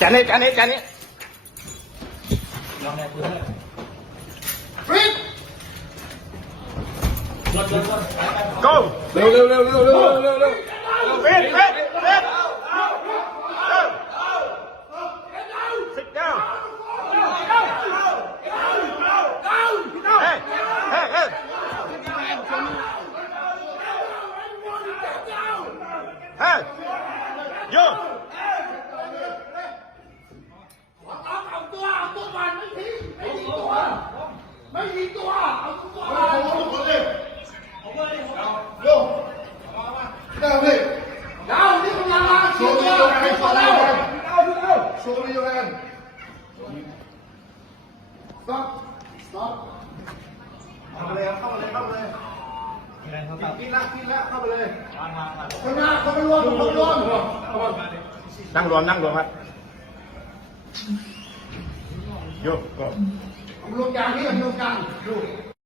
จานนี้จานนี้จานนี้ ฟรีด go เร็วเร็วเร็วเร็วเร็วเร็วเร็ว เบ็ดเบ็ดเบ็ด sit down hey hey hey hey yo เอาตัวก่อนไม่ทิ้งไม่ทิ้งตัวไม่ทิ้งตัวเอาตัวก่อน โยเร็วพี่ ดาวนี่มันยังมาเสียตัวเสียตัวแล้ว โชว์มีโยแฮน stop stop เข้ามาเลยเข้ามาเลยเข้ามาเลยกินละเข้าไปเลย คนหน้าเขาไม่รวมเขารวม นั่งรวมนั่งรวมครับโย go รวมกลางนี่รวมกลางดู